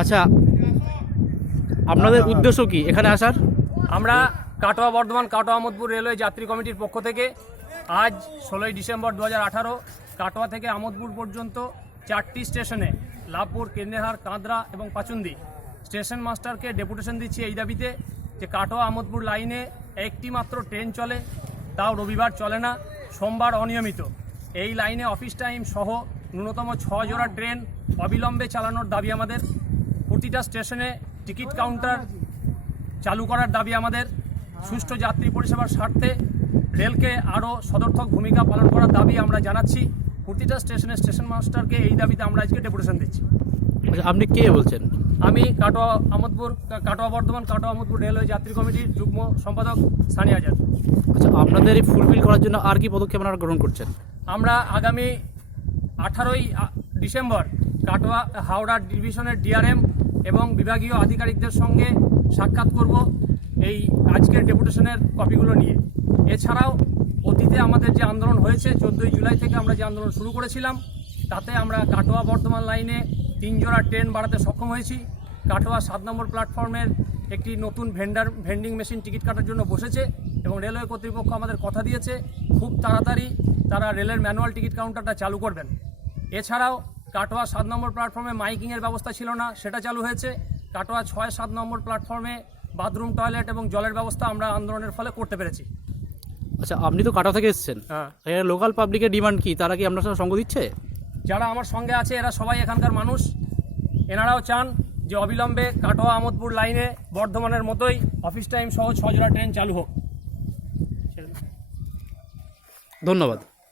আচ্ছা, আপনাদের উদ্দেশ্য কি এখানে আসার? আমরা কাটোয়া বর্ধমান কাটোয়া আমোদপুর রেলওয়ে যাত্রী কমিটির পক্ষ থেকে আজ 16ই ডিসেম্বর 2018 কাটোয়া থেকে আমোদপুর পর্যন্ত 4টি স্টেশনে লাভপুর, কেন্দ্রেহার, কাঁদরা এবং পাচুন্দি স্টেশন মাস্টারকে ডেপুটেশন দিচ্ছি এই দাবিতে যে কাটোয়া আমোদপুর লাইনে একটি মাত্র ট্রেন চলে, তাও রবিবার চলে না, সোমবার অনিয়মিত। এই লাইনে অফিস টাইম সহ ন্যূনতম 6 জোড়া ট্রেন অবিলম্বে চালানোর দাবি আমাদের। প্রতিটা স্টেশনে টিকিট কাউন্টার চালু করার দাবি আমাদের। সুষ্ঠু যাত্রী পরিষেবার স্বার্থে রেলকে আরও সদর্থক ভূমিকা পালন করার দাবি আমরা জানাচ্ছি। প্রতিটা স্টেশনে স্টেশন মাস্টারকে এই দাবিতে আমরা আজকে ডেপুটেশন দিচ্ছি। আচ্ছা, আপনি কে বলছেন? আমি কাটোয়া বর্ধমান কাটোয়া আমোদপুর রেলওয়ে যাত্রী কমিটির যুগ্ম সম্পাদক সানি আজাদ। আচ্ছা, আপনাদের এই ফুলফিল করার জন্য আর কি পদক্ষেপ আপনারা গ্রহণ করছেন? আমরা আগামী 18ই ডিসেম্বর কাটোয়া হাওড়া ডিভিশনের ডিআরএম এবং বিভাগীয় আধিকারিকদের সঙ্গে সাক্ষাৎ করব এই আজকের ডেপুটেশনের কপিগুলো নিয়ে। এছাড়াও অতীতে আমাদের যে আন্দোলন হয়েছে 14ই জুলাই থেকে আমরা যে আন্দোলন শুরু করেছিলাম, তাতে আমরা কাটোয়া বর্ধমান লাইনে 3 জোড়া ট্রেন বাড়াতে সক্ষম হয়েছি। কাটোয়া 7 নম্বর প্ল্যাটফর্মের একটি নতুন ভেন্ডিং মেশিন টিকিট কাটার জন্য বসেছে এবং রেলওয়ে কর্তৃপক্ষ আমাদের কথা দিয়েছে খুব তাড়াতাড়ি তারা রেলের ম্যানুয়াল টিকিট কাউন্টারটা চালু করবেন। এছাড়াও কাটোয়া 7 নম্বর প্ল্যাটফর্মে মাইকিংয়ের ব্যবস্থা ছিল না, সেটা চালু হয়েছে। কাটোয়া 6-7 নম্বর প্ল্যাটফর্মে বাথরুম, টয়লেট এবং জলের ব্যবস্থা আমরা আন্দোলনের ফলে করতে পেরেছি। আচ্ছা, আপনি তো কাটোয়া থেকে এসেছেন, হ্যাঁ, লোকাল পাবলিকের ডিমান্ড কি? তারা কি আপনার সাথে সঙ্গ দিচ্ছে? যারা আমার সঙ্গে আছে এরা সবাই এখানকার মানুষ। এনারাও চান যে অবিলম্বে কাটোয়া আমোদপুর লাইনে বর্ধমানের মতোই অফিস টাইম সহ 6 জোড়া ট্রেন চালু হোক। ধন্যবাদ।